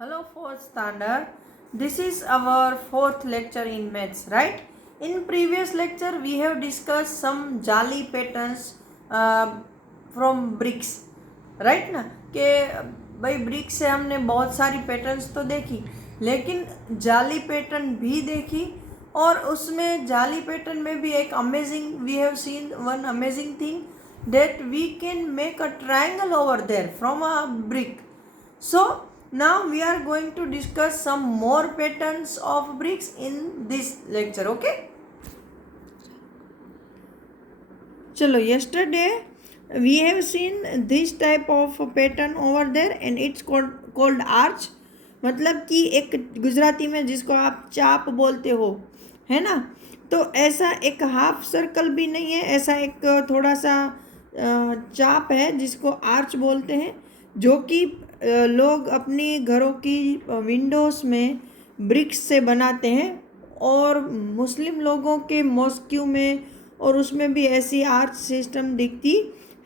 Hello, fourth standard. This is our fourth lecture in maths, right? In previous lecture, we have discussed some jali patterns from bricks, right ना कि भाई brick से हमने बहुत सारी patterns तो देखी, लेकिन जाली पैटर्न भी देखी और उसमें जाली पैटर्न में भी एक amazing we have seen one amazing thing that we can make a triangle over there from a brick. So now we are going to discuss some more patterns of bricks in this lecture. Okay, chalo, yesterday we have seen this type of pattern over there and it's called arch. मतलब कि एक गुजराती में जिसको आप चाप बोलते हो, है ना, तो ऐसा एक हाफ सर्कल भी नहीं है, ऐसा एक थोड़ा सा चाप है जिसको आर्च बोलते हैं, जो कि लोग अपनी घरों की विंडोज़ में ब्रिक्स से बनाते हैं और मुस्लिम लोगों के मॉस्क्यू में और उसमें भी ऐसी आर्च सिस्टम दिखती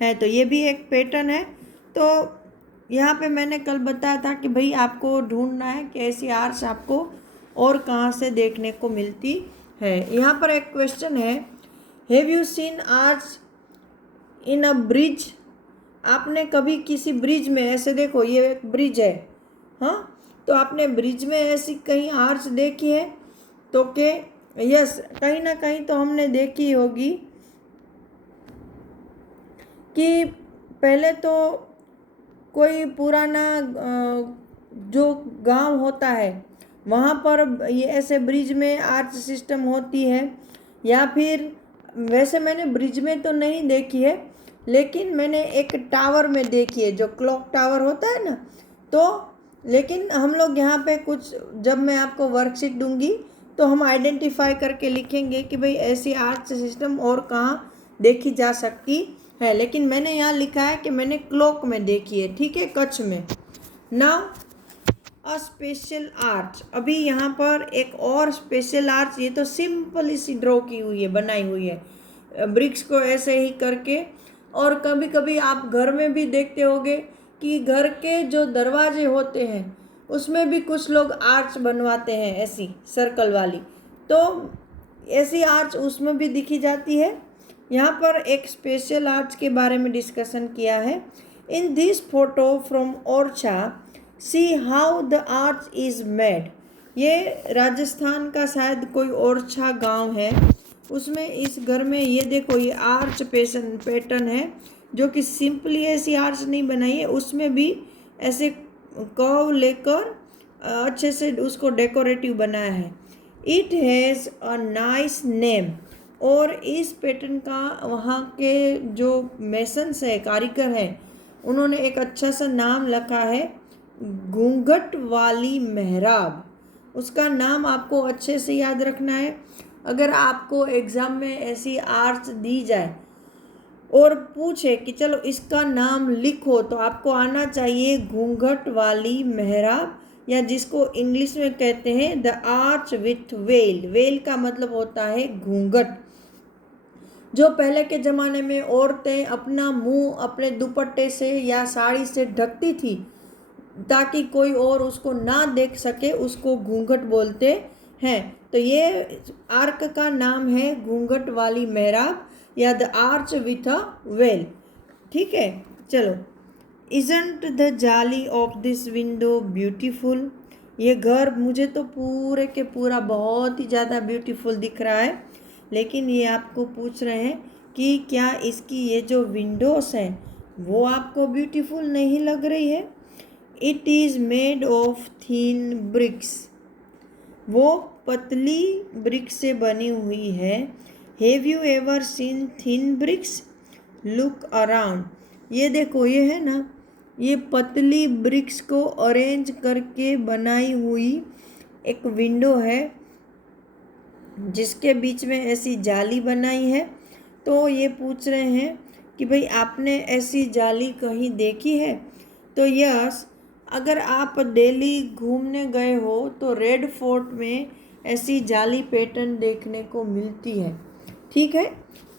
है। तो ये भी एक पैटर्न है। तो यहाँ पे मैंने कल बताया था कि भाई आपको ढूंढना है कि ऐसी आर्च आपको और कहाँ से देखने को मिलती है। यहाँ पर एक क्वेश्चन है, have you seen arch in a bridge? आपने कभी किसी ब्रिज में, ऐसे देखो ये एक ब्रिज है, हाँ, तो आपने ब्रिज में ऐसी कहीं आर्च देखी है? तो के यस, कहीं ना कहीं तो हमने देखी होगी कि पहले तो कोई पुराना जो गांव होता है वहाँ पर ये ऐसे ब्रिज में आर्च सिस्टम होती है, या फिर वैसे मैंने ब्रिज में तो नहीं देखी है, लेकिन मैंने एक टावर में देखी है, जो क्लॉक टावर होता है ना। तो लेकिन हम लोग यहाँ पे कुछ, जब मैं आपको वर्कशीट दूंगी तो हम आइडेंटिफाई करके लिखेंगे कि भाई ऐसी आर्च सिस्टम और कहाँ देखी जा सकती है। लेकिन मैंने यहाँ लिखा है कि मैंने क्लॉक में देखी है, ठीक है, कच्छ में। नाउ अ स्पेशल आर्च, अभी यहाँ पर एक और स्पेशल आर्च, ये तो सिंपल सी ड्रॉ की हुई है, बनाई हुई है ब्रिक्स को ऐसे ही करके। और कभी कभी आप घर में भी देखते होंगे कि घर के जो दरवाजे होते हैं उसमें भी कुछ लोग आर्च बनवाते हैं, ऐसी सर्कल वाली, तो ऐसी आर्च उसमें भी दिखी जाती है। यहाँ पर एक स्पेशल आर्च के बारे में डिस्कशन किया है। इन this photo from Orchha see how the arch is made. ये राजस्थान का शायद कोई ओरछा गांव है, उसमें इस घर में ये देखो ये आर्च पैटर्न है, जो कि सिंपली ऐसी आर्च नहीं बनाई है, उसमें भी ऐसे कर्व लेकर अच्छे से उसको डेकोरेटिव बनाया है। It has a nice name, और इस पैटर्न का वहाँ के जो मेसन्स है, कारीगर हैं, उन्होंने एक अच्छा सा नाम रखा है, घूंघट वाली मेहराब। उसका नाम आपको अच्छे से याद रखना है। अगर आपको एग्ज़ाम में ऐसी आर्च दी जाए और पूछे कि चलो इसका नाम लिखो, तो आपको आना चाहिए घूंघट वाली मेहराब, या जिसको इंग्लिश में कहते हैं the arch with well. Well का मतलब होता है घूंघट। जो पहले के ज़माने में औरतें अपना मुंह अपने दुपट्टे से या साड़ी से ढकती थी ताकि कोई और उसको ना देख सके, उसको घूंघट बोलते हैं। तो ये आर्क का नाम है घूंघट वाली मेहराब या the arch with a well, ठीक है। चलो, इजंट द जाली ऑफ दिस विंडो ब्यूटीफुल? ये घर मुझे तो पूरे के पूरा बहुत ही ज़्यादा ब्यूटीफुल दिख रहा है, लेकिन ये आपको पूछ रहे हैं कि क्या इसकी ये जो विंडोज़ हैं वो आपको ब्यूटीफुल नहीं लग रही है? It is made of thin bricks, वो पतली ब्रिक से बनी हुई है। Have you ever seen thin bricks? Look around. ये देखो, ये है ना, ये पतली ब्रिक्स को अरेंज करके बनाई हुई एक विंडो है जिसके बीच में ऐसी जाली बनाई है। तो ये पूछ रहे हैं कि भाई आपने ऐसी जाली कहीं देखी है? तो यस, अगर आप दिल्ली घूमने गए हो तो रेड फोर्ट में ऐसी जाली पैटर्न देखने को मिलती है, ठीक है।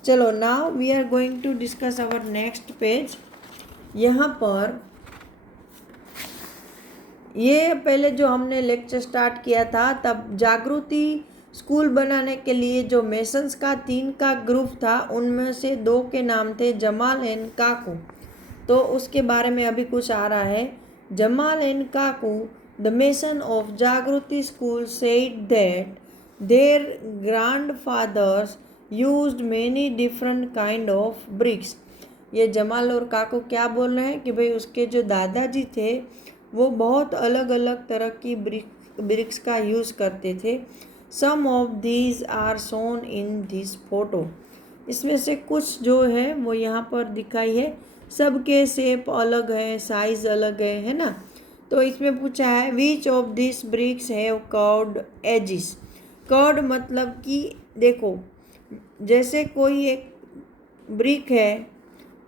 चलो, now we are going to discuss our next page. यहाँ पर ये पहले जो हमने लेक्चर स्टार्ट किया था तब जागृति स्कूल बनाने के लिए जो मेसन्स का 3 का ग्रुप था उनमें से 2 के नाम थे जमाल एंड काकू। तो उसके बारे में अभी कुछ आ रहा है। Jamal and Kaku the mason of Jagriti school said that their grandfathers used many different kind of bricks. ये जमाल और काकू क्या बोल रहे हैं कि भाई उसके जो दादाजी थे वो बहुत अलग अलग तरह की ब्रिक्स का यूज़ करते थे। Some of these are shown in this photo. इसमें से कुछ जो है वो यहाँ पर दिखाई है। सबके शेप अलग है, साइज अलग है ना। तो इसमें पूछा है which of this bricks have curved edges. Curved मतलब कि देखो जैसे कोई एक ब्रिक है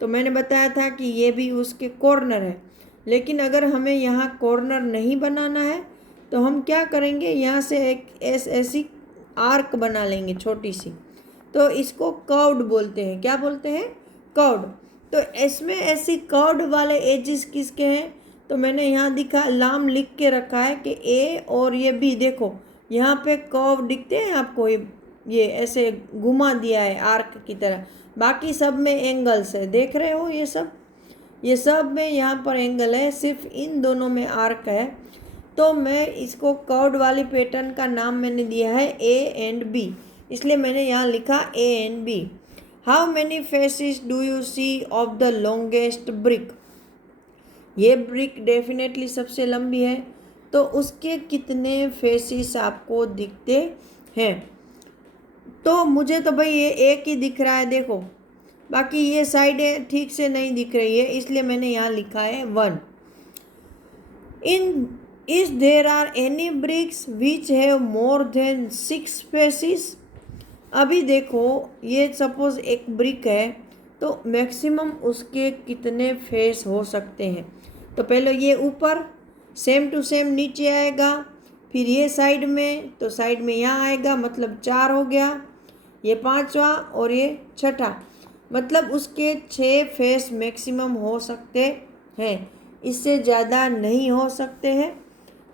तो मैंने बताया था कि ये भी उसके कॉर्नर है, लेकिन अगर हमें यहाँ कॉर्नर नहीं बनाना है तो हम क्या करेंगे, यहाँ से एक ऐसी आर्क बना लेंगे छोटी सी, तो इसको कर्व्ड बोलते हैं। क्या बोलते हैं? कर्व्ड। तो इसमें ऐसी कर्व्ड वाले एजेस किसके हैं? तो मैंने यहाँ दिखा लाम लिख के रखा है कि ए और ये बी। देखो यहाँ पे कर्व दिखते हैं आपको, ये ऐसे घुमा दिया है आर्क की तरह। बाकी सब में एंगल्स है, देख रहे हो ये सब में यहाँ पर एंगल है, सिर्फ इन दोनों में आर्क है। तो मैं इसको कर्व्ड वाली पैटर्न का नाम मैंने दिया है ए एंड बी, इसलिए मैंने यहाँ लिखा A and B. How many faces do you see of the longest brick. ये ब्रिक डेफिनेटली सबसे लंबी है, तो उसके कितने फेसेस आपको दिखते हैं? तो मुझे तो भाई ये एक ही दिख रहा है, देखो बाकी ये साइडें ठीक से नहीं दिख रही है, इसलिए मैंने यहाँ लिखा है 1। Is there are any bricks which have more than 6 faces. अभी देखो ये सपोज एक ब्रिक है तो मैक्सिमम उसके कितने फेस हो सकते हैं। तो पहले ये ऊपर सेम टू सेम नीचे आएगा, फिर ये साइड में, तो साइड में यहाँ आएगा, मतलब 4 हो गया, ये 5वां और ये 6ठा, मतलब उसके 6 फेस मैक्सिमम हो सकते हैं, इससे ज़्यादा नहीं हो सकते हैं।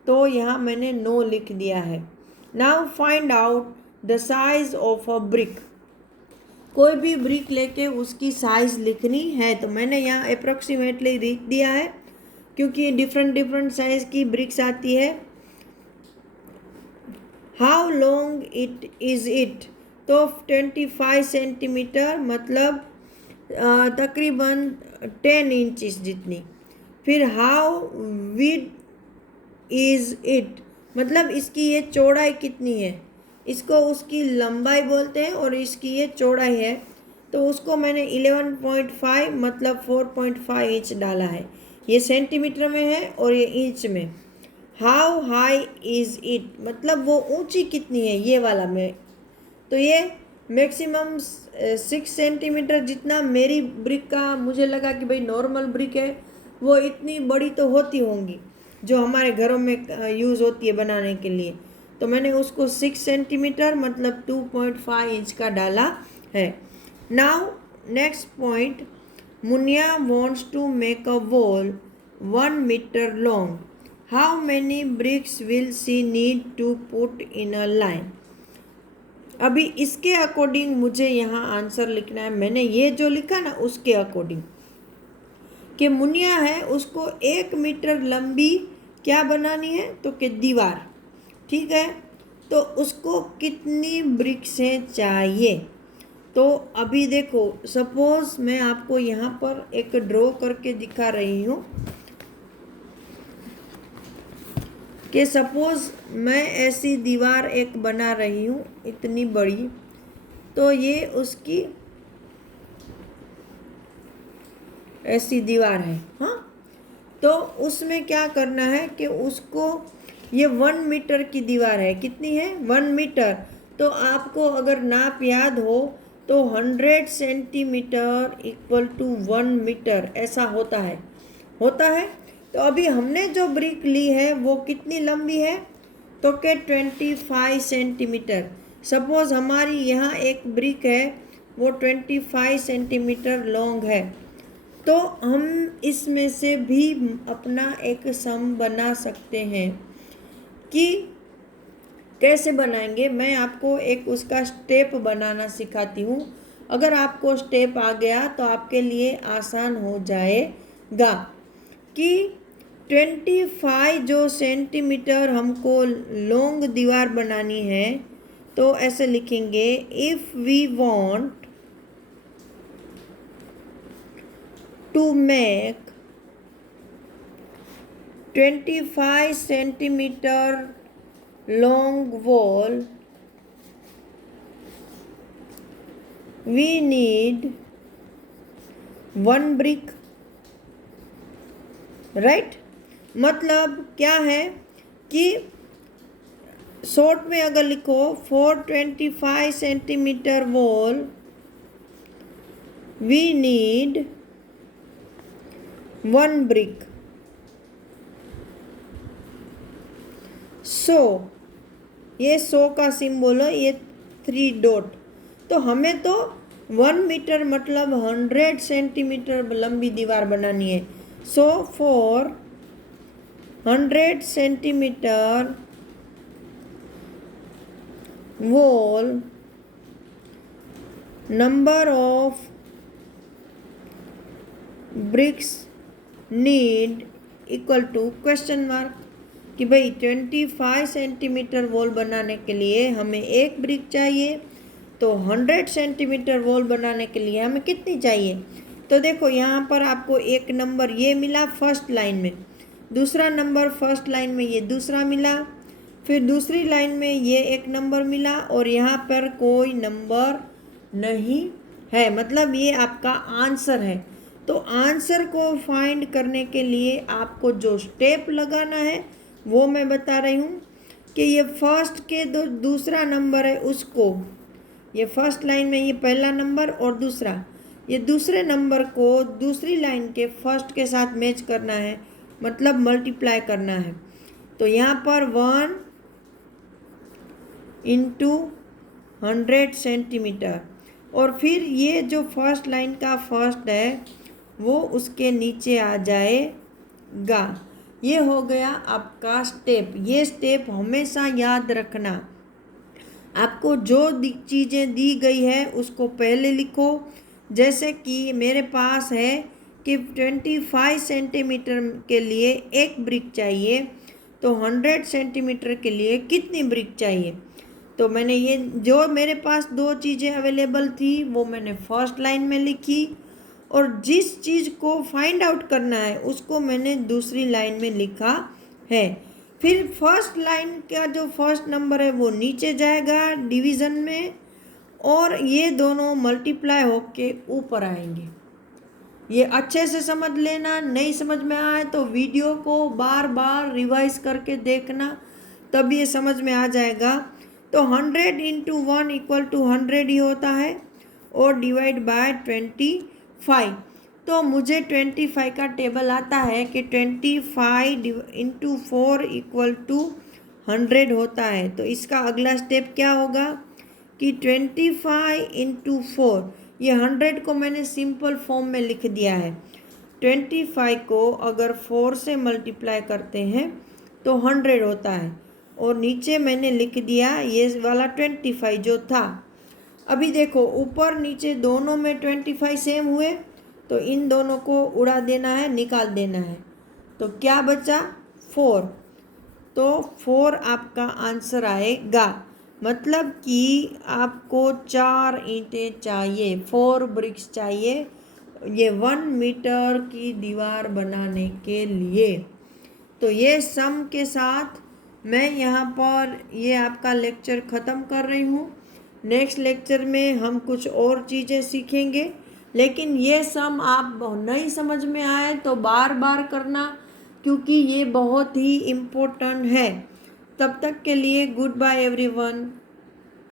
तो यहाँ मैंने 9 लिख दिया है। Now find out the size of a brick. कोई भी ब्रिक लेके उसकी साइज लिखनी है, तो मैंने यहाँ अप्रोक्सीमेटली लिख दिया है क्योंकि डिफरेंट साइज की ब्रिक्स आती है। How long it is it, तो 25 सेंटीमीटर, मतलब तकरीबन 10 इंचेस जितनी। फिर हाउ विड इज़ इट, मतलब इसकी ये चौड़ाई कितनी है, इसको उसकी लंबाई बोलते हैं और इसकी ये चौड़ाई है, तो उसको मैंने 11.5 मतलब 4.5 इंच डाला है। ये सेंटीमीटर में है और ये इंच में। हाउ हाई इज़ इट, मतलब वो ऊंची कितनी है, ये वाला में, तो ये मैक्सिमम 6 सेंटीमीटर जितना। मेरी ब्रिक का मुझे लगा कि भाई नॉर्मल ब्रिक है वो इतनी बड़ी तो होती होंगी जो हमारे घरों में यूज़ होती है बनाने के लिए, तो मैंने उसको 6 सेंटीमीटर मतलब 2.5 इंच का डाला है। Now next point, Muniya wants to make a wall 1 metre long. How many bricks will she need to put in a line. अभी इसके अकॉर्डिंग मुझे यहाँ आंसर लिखना है। मैंने ये जो लिखा ना उसके अकॉर्डिंग कि मुनिया है उसको 1 मीटर लंबी क्या बनानी है, तो कि दीवार, ठीक है। तो उसको कितनी ब्रिक्सें चाहिए। तो अभी देखो सपोज मैं आपको यहाँ पर एक ड्रॉ करके दिखा रही हूँ कि सपोज मैं ऐसी दीवार एक बना रही हूँ इतनी बड़ी, तो ये उसकी ऐसी दीवार है, हाँ। तो उसमें क्या करना है कि उसको, ये 1 मीटर की दीवार है, कितनी है 1 मीटर। तो आपको अगर नाप याद हो तो 100 सेंटीमीटर इक्वल टू 1 मीटर ऐसा होता है। तो अभी हमने जो ब्रिक ली है वो कितनी लंबी है, तो के 25 सेंटीमीटर। सपोज हमारी यहाँ एक ब्रिक है वो 25 सेंटीमीटर लॉन्ग है, तो हम इसमें से भी अपना एक सम बना सकते हैं। कि कैसे बनाएंगे, मैं आपको एक उसका स्टेप बनाना सिखाती हूँ। अगर आपको स्टेप आ गया तो आपके लिए आसान हो जाएगा। कि 25 जो सेंटीमीटर हमको लॉन्ग दीवार बनानी है, तो ऐसे लिखेंगे, if we want to make 25 centimetre long wall, we need 1 brick, right. मतलब क्या है कि शॉर्ट में अगर लिखो, for 25 centimetre wall we need 1 brick। So ये 100 का सिंबल है, ये 3 डॉट। तो हमें तो 1 मीटर मतलब 100 सेंटीमीटर लंबी दीवार बनानी है। So for 100 centimetre wall, number of bricks need equal to question mark. कि भाई 25 सेंटीमीटर वॉल बनाने के लिए हमें 1 ब्रिक चाहिए, तो 100 सेंटीमीटर वॉल बनाने के लिए हमें कितनी चाहिए। तो देखो यहाँ पर आपको एक नंबर ये मिला फर्स्ट लाइन में, दूसरा नंबर फर्स्ट लाइन में ये दूसरा मिला, फिर दूसरी लाइन में ये एक नंबर मिला, और यहाँ पर कोई नंबर नहीं है, मतलब ये आपका आंसर है। तो आंसर को फाइंड करने के लिए आपको जो स्टेप लगाना है वो मैं बता रही हूँ। कि ये फर्स्ट के दूसरा नंबर है उसको, ये फर्स्ट लाइन में ये पहला नंबर और दूसरा, ये दूसरे नंबर को दूसरी लाइन के फर्स्ट के साथ मैच करना है, मतलब मल्टीप्लाई करना है। तो यहाँ पर 1 इंटू 100 सेंटीमीटर, और फिर ये जो फर्स्ट लाइन का फर्स्ट है वो उसके नीचे आ जाएगा। ये हो गया आपका स्टेप। ये स्टेप हमेशा याद रखना। आपको जो चीज़ें दी गई है उसको पहले लिखो। जैसे कि मेरे पास है कि 25 सेंटीमीटर के लिए 1 ब्रिक चाहिए, तो 100 सेंटीमीटर के लिए कितनी ब्रिक चाहिए। तो मैंने ये जो मेरे पास 2 चीज़ें अवेलेबल थी वो मैंने फर्स्ट लाइन में लिखी, और जिस चीज़ को फाइंड आउट करना है उसको मैंने दूसरी लाइन में लिखा है। फिर फर्स्ट लाइन का जो फर्स्ट नंबर है वो नीचे जाएगा डिवीज़न में, और ये दोनों मल्टीप्लाई होके ऊपर आएंगे। ये अच्छे से समझ लेना, नहीं समझ में आए तो वीडियो को बार बार रिवाइज करके देखना, तब ये समझ में आ जाएगा। तो 100 इंटू 1 इक्वल टू 100 ही होता है, और डिवाइड बाय 25। तो मुझे 25 का टेबल आता है कि 25 इंटू 4 इक्वल टू 100 होता है। तो इसका अगला स्टेप क्या होगा कि 25 इंटू 4, ये 100 को मैंने सिंपल फॉर्म में लिख दिया है। 25 को अगर 4 से मल्टीप्लाई करते हैं तो 100 होता है, और नीचे मैंने लिख दिया ये वाला 25 जो था। अभी देखो ऊपर नीचे दोनों में 25 सेम हुए, तो इन दोनों को उड़ा देना है, निकाल देना है। तो क्या बचा 4। तो 4 आपका आंसर आएगा। मतलब कि आपको 4 ईंटें चाहिए, 4 ब्रिक्स चाहिए ये 1 मीटर की दीवार बनाने के लिए। तो ये सम के साथ मैं यहाँ पर ये आपका लेक्चर ख़त्म कर रही हूँ। नेक्स्ट लेक्चर में हम कुछ और चीज़ें सीखेंगे, लेकिन ये सम आप नहीं समझ में आए तो बार बार करना, क्योंकि ये बहुत ही इम्पोर्टेंट है। तब तक के लिए गुड बाय एवरीवन।